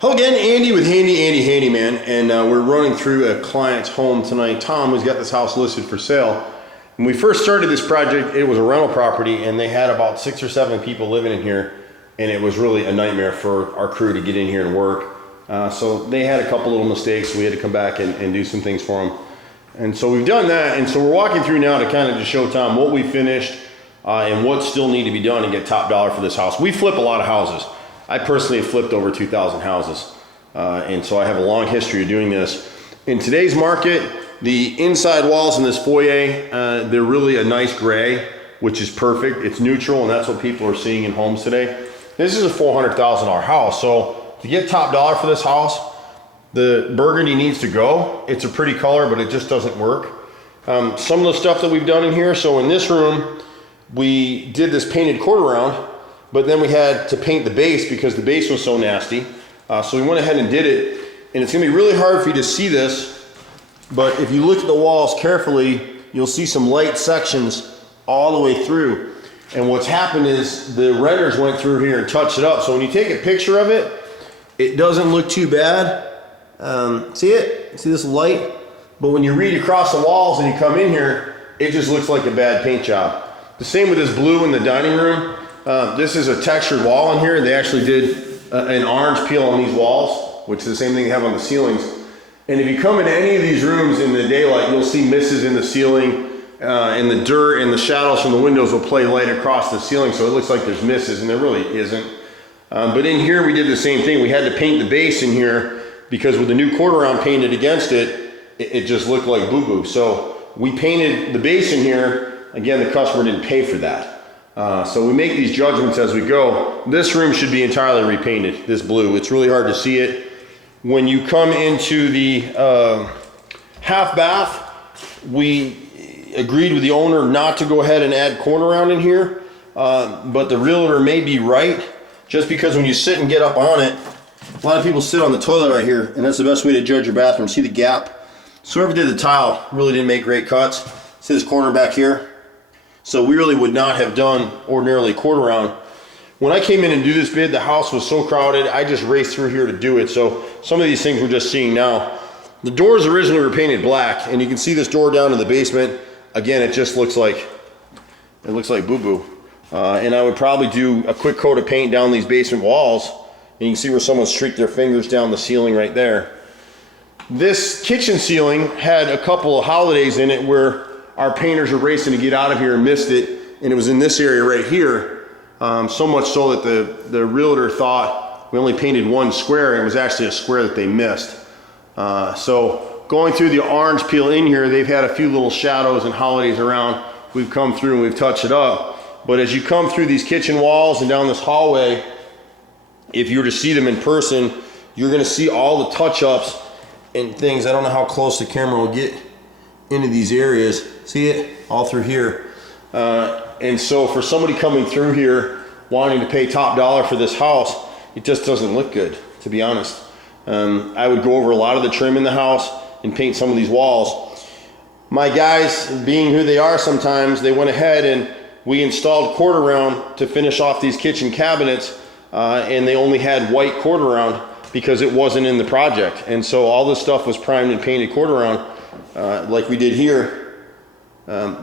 Hello again, Andy with Andy Handyman, and we're running through a client's home tonight. Tom, who's got this house listed for sale. When we first started this project, it was a rental property, and they had about 6 or 7 people living in here, and it was really a nightmare for our crew to get in here and work. So they had a couple little mistakes. We had to come back and do some things for them. And so we've done that, and so we're walking through now to kind of just show Tom what we finished and what still need to be done to get top dollar for this house. We flip a lot of houses. I personally have flipped over 2,000 houses, and so I have a long history of doing this. In today's market, the inside walls in this foyer, they're really a nice gray, which is perfect. It's neutral, and that's what people are seeing in homes today. This is a $400,000 house, so to get top dollar for this house, the burgundy needs to go. It's a pretty color, but it just doesn't work. Some of the stuff that we've done in here, so in this room, we did this painted quarter round, but then we had to paint the base because the base was so nasty. So we went ahead and did it, and it's gonna be really hard for you to see this, but if you look at the walls carefully, you'll see some light sections all the way through. And what's happened is the renters went through here and touched it up. So when you take a picture of it, it doesn't look too bad. See it? See this light? But when you read across the walls and you come in here, it just looks like a bad paint job. The same with this blue in the dining room. This is a textured wall in here. They actually did an orange peel on these walls, which is the same thing they have on the ceilings. And if you come into any of these rooms in the daylight, you'll see misses in the ceiling, and the dirt and the shadows from the windows will play light across the ceiling, so it looks like there's misses, and there really isn't. But in here, we did the same thing. We had to paint the base in here because with the new quarter round painted against it, it just looked like boo-boo. So we painted the base in here. Again, the customer didn't pay for that. So we make these judgments as we go. This room should be entirely repainted, this blue. It's really hard to see it. When you come into the half bath, we agreed with the owner not to go ahead and add corner round in here, but the realtor may be right, just because when you sit and get up on it, a lot of people sit on the toilet right here, and that's the best way to judge your bathroom. See the gap? So whoever did the tile really didn't make great cuts. See this corner back here? So we really would not have done ordinarily quarter round. When I came in and do this bid, the house was so crowded, I just raced through here to do it. So some of these things we're just seeing now. The doors originally were painted black, and you can see this door down in the basement. Again, it just looks like, boo-boo. And I would probably do a quick coat of paint down these basement walls, and you can see where someone streaked their fingers down the ceiling right there. This kitchen ceiling had a couple of holidays in it where our painters were racing to get out of here and missed it, and it was in this area right here. So much so that the realtor thought we only painted one square, and it was actually a square that they missed. So going through the orange peel in here, they've had a few little shadows and holidays around. We've come through and we've touched it up. But as you come through these kitchen walls and down this hallway, if you were to see them in person, you're gonna see all the touch-ups and things. I don't know how close the camera will get into these areas. See it? All through here. And so for somebody coming through here wanting to pay top dollar for this house, it just doesn't look good, to be honest. I would go over a lot of the trim in the house and paint some of these walls. My guys, being who they are sometimes, they went ahead and we installed quarter round to finish off these kitchen cabinets, and they only had white quarter round because it wasn't in the project. And so all this stuff was primed and painted quarter round, like we did here.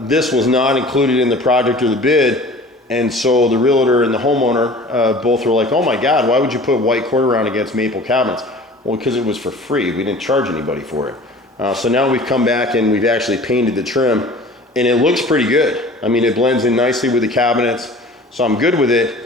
This was not included in the project or the bid, and so the realtor and the homeowner both were like, oh my God, why would you put white quarter round against maple cabinets? Well, because it was for free. We didn't charge anybody for it. So now we've come back and we've actually painted the trim, and it looks pretty good. I mean, it blends in nicely with the cabinets, so I'm good with it.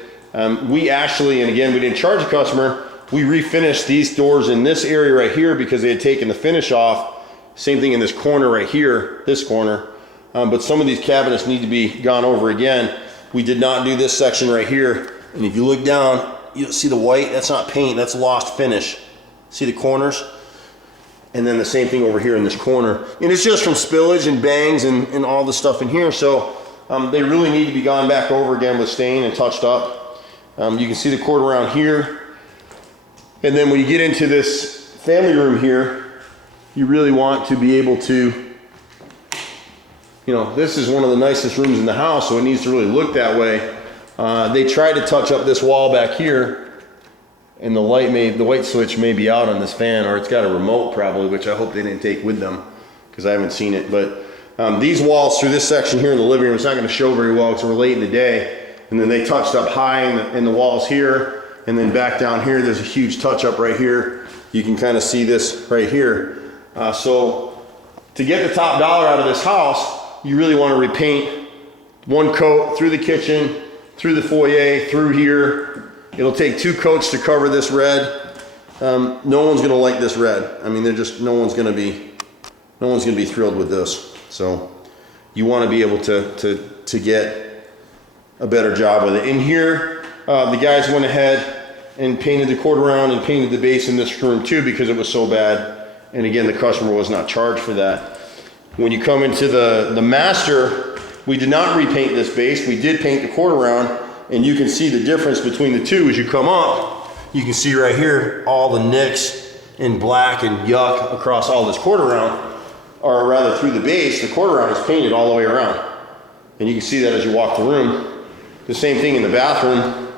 We actually, and again, we didn't charge the customer, we refinished these doors in this area right here because they had taken the finish off. Same thing in this corner right here, this corner. But some of these cabinets need to be gone over again. We did not do this section right here. And if you look down, you'll see the white, that's not paint, that's lost finish. See the corners? And then the same thing over here in this corner. And it's just from spillage and bangs and all the stuff in here. So they really need to be gone back over again with stain and touched up. You can see the quarter around here. And then when you get into this family room here, you really want to be able to, you know, this is one of the nicest rooms in the house, so it needs to really look that way. They tried to touch up this wall back here, and the light switch may be out on this fan, or it's got a remote probably, which I hope they didn't take with them because I haven't seen it. But these walls through this section here in the living room, it's not going to show very well because we're late in the day. And then they touched up high in the walls here, and then back down here there's a huge touch up right here. You can kind of see this right here. So to get the top dollar out of this house, you really want to repaint one coat through the kitchen, through the foyer, through here. It'll take 2 coats to cover this red. No one's going to like this red. I mean, no one's going to be thrilled with this. So you want to be able to get a better job with it. In here, the guys went ahead and painted the quarter round and painted the base in this room too because it was so bad. And again, the customer was not charged for that. When you come into the master, we did not repaint this base. We did paint the quarter round, and you can see the difference between the two. As you come up, you can see right here all the nicks and black and yuck across all this quarter round, or rather through the base. The quarter round is painted all the way around, and you can see that as you walk the room. The same thing in the bathroom,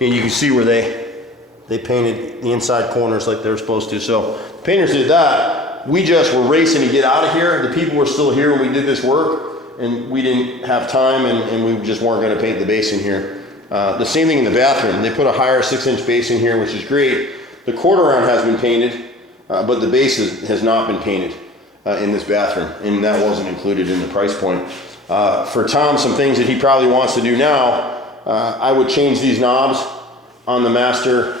and you can see where they painted the inside corners like they're supposed to. So the painters did that. We just were racing to get out of here. The people were still here when we did this work, and we didn't have time, and we just weren't going to paint the base in here. The same thing in the bathroom. They put a higher 6-inch base in here, which is great. The quarter round has been painted, but the base has not been painted in this bathroom, and that wasn't included in the price point. For Tom, some things that he probably wants to do now, I would change these knobs on the master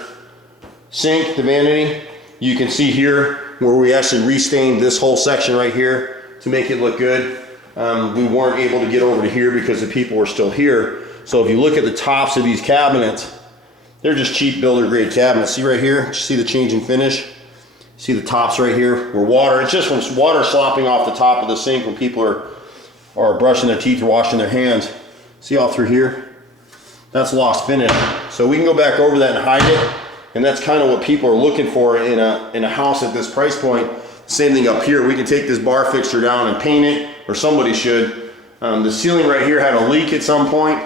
sink, the vanity. You can see here where we actually restained this whole section right here to make it look good. We weren't able to get over to here because the people were still here. So if you look at the tops of these cabinets, they're just cheap builder grade cabinets. See right here, see the change in finish? See the tops right here where water, it's just from water slopping off the top of the sink when people are brushing their teeth or washing their hands. See all through here? That's lost finish. So we can go back over that and hide it. And that's kind of what people are looking for in a house at this price point. Same thing up here. We can take this bar fixture down and paint it, or somebody should. The ceiling right here had a leak at some point,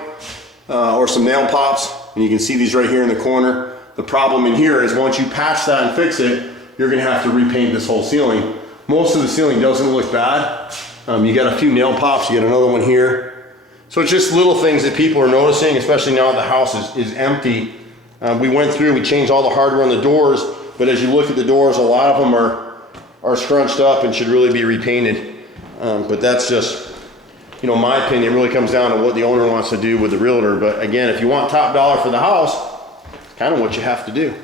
or some nail pops. And you can see these right here in the corner. The problem in here is once you patch that and fix it, you're gonna have to repaint this whole ceiling. Most of the ceiling doesn't look bad. You got a few nail pops, you got another one here. So it's just little things that people are noticing, especially now that the house is empty. We went through, we changed all the hardware on the doors, but as you look at the doors, a lot of them are scrunched up and should really be repainted. But that's just, my opinion. It really comes down to what the owner wants to do with the realtor. But again, if you want top dollar for the house, kind of what you have to do.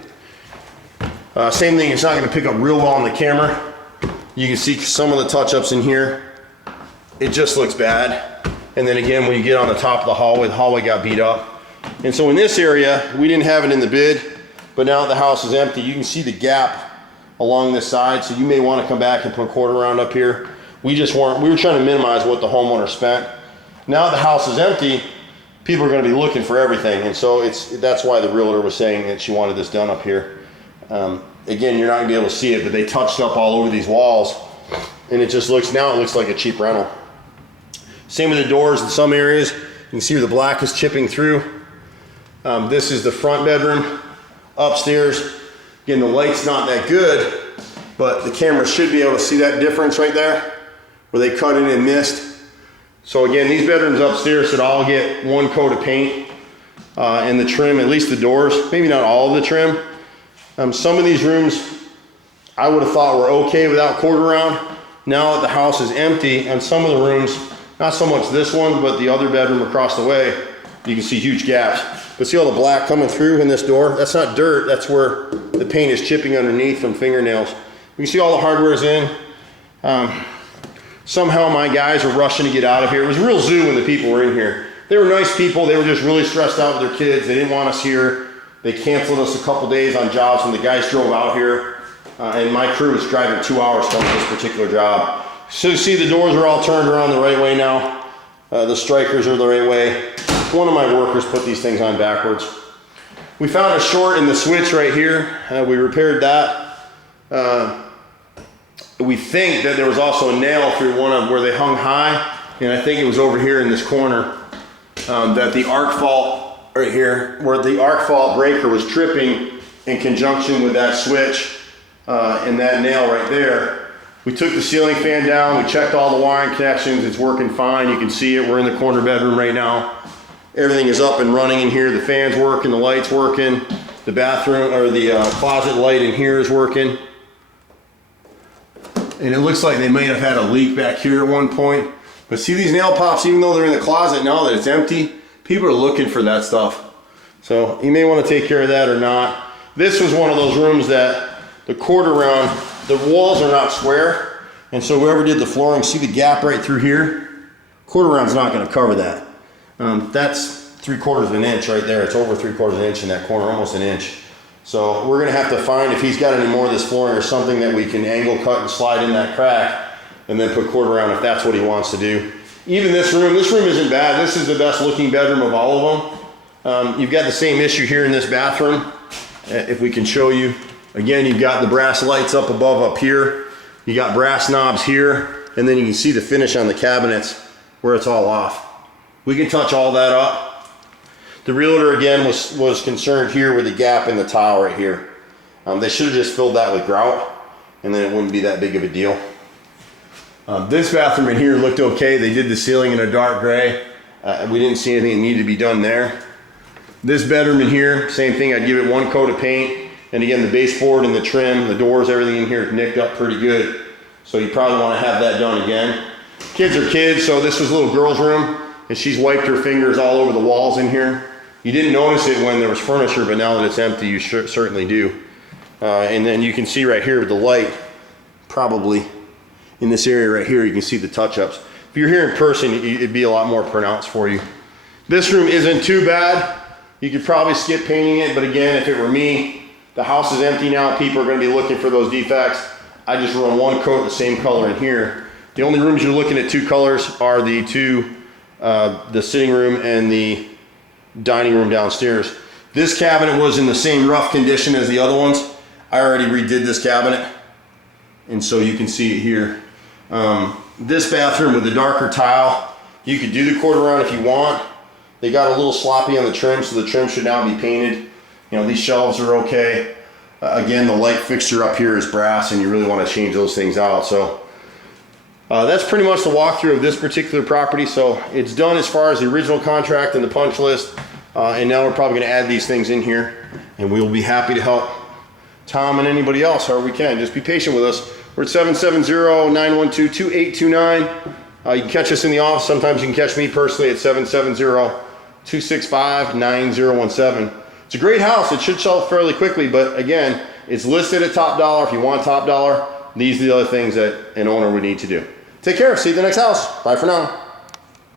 Same thing, it's not going to pick up real well on the camera. You can see some of the touch-ups in here. It just looks bad. And then again, when you get on the top of the hallway got beat up. And so in this area, we didn't have it in the bid, but now that the house is empty, you can see the gap along this side. So you may want to come back and put a quarter round up here. We were trying to minimize what the homeowner spent. Now that the house is empty, people are going to be looking for everything. And so that's why the realtor was saying that she wanted this done up here. Again, you're not going to be able to see it, but they touched up all over these walls, and it looks like a cheap rental. Same with the doors in some areas. You can see where the black is chipping through. This is the front bedroom. Upstairs, again, the light's not that good, but the camera should be able to see that difference right there where they cut it and missed. So again, these bedrooms upstairs should all get one coat of paint and the trim, at least the doors, maybe not all of the trim. Some of these rooms I would have thought were okay without quarter round. Now that the house is empty, and some of the rooms, not so much this one, but the other bedroom across the way, you can see huge gaps. But see all the black coming through in this door? That's not dirt, that's where the paint is chipping underneath from fingernails. You can see all the hardware's in. Somehow my guys were rushing to get out of here. It was a real zoo when the people were in here. They were nice people, they were just really stressed out with their kids. They didn't want us here. They canceled us a couple days on jobs when the guys drove out here. And my crew was driving 2 hours to come to this particular job. So you see the doors are all turned around the right way now. The strikers are the right way. One of my workers put these things on backwards. We found a short in the switch right here. We repaired that. We think that there was also a nail through one of where they hung high, and I think it was over here in this corner that the arc fault right here, where the arc fault breaker was tripping in conjunction with that switch and that nail right there. We took the ceiling fan down, we checked all the wiring connections, it's working fine. You can see it, we're in the corner bedroom right now. Everything is up and running in here. The fan's working, the light's working. The bathroom, or the closet light in here is working. And it looks like they may have had a leak back here at one point. But see these nail pops, even though they're in the closet now that it's empty, people are looking for that stuff. So you may want to take care of that or not. This was one of those rooms that the quarter round, the walls are not square. And so whoever did the flooring, see the gap right through here? Quarter round's not going to cover that. That's 3/4 of an inch right there. It's over 3/4 of an inch in that corner, almost an inch. So we're going to have to find if he's got any more of this flooring or something that we can angle cut and slide in that crack and then put quarter round if that's what he wants to do. Even this room isn't bad. This is the best looking bedroom of all of them. You've got the same issue here in this bathroom. If we can show you. Again, you've got the brass lights up above up here. You got brass knobs here. And then you can see the finish on the cabinets where it's all off. We can touch all that up. The realtor again was concerned here with the gap in the tile right here. They should have just filled that with grout and then it wouldn't be that big of a deal. This bathroom in here looked okay. They did the ceiling in a dark gray. We didn't see anything that needed to be done there. This bedroom in here, same thing. I'd give it one coat of paint. And again, the baseboard and the trim, the doors, everything in here is nicked up pretty good. So you probably want to have that done again. Kids are kids, so this was a little girl's room and she's wiped her fingers all over the walls in here. You didn't notice it when there was furniture, but now that it's empty, you certainly do. And then you can see right here with the light, probably in this area right here, you can see the touch-ups. If you're here in person, it'd be a lot more pronounced for you. This room isn't too bad. You could probably skip painting it, but again, if it were me, the house is empty now, people are gonna be looking for those defects. I just run one coat the same color in here. The only rooms you're looking at two colors are the the sitting room and the dining room downstairs. This cabinet was in the same rough condition as the other ones. I already redid this cabinet, and so you can see it here. This bathroom with the darker tile, you could do the quarter round if you want. They got a little sloppy on the trim, so the trim should now be painted. You know, these shelves are okay. Again, the light fixture up here is brass, and you really want to change those things out. So that's pretty much the walkthrough of this particular property. So it's done as far as the original contract and the punch list. And now we're probably going to add these things in here, and we will be happy to help Tom and anybody else however we can. Just be patient with us. We're at 770-912-2829. You can catch us in the office. Sometimes you can catch me personally at 770-265-9017. It's a great house. It should sell fairly quickly, but again, it's listed at top dollar. If you want top dollar, these are the other things that an owner would need to do. Take care. See you at the next house. Bye for now.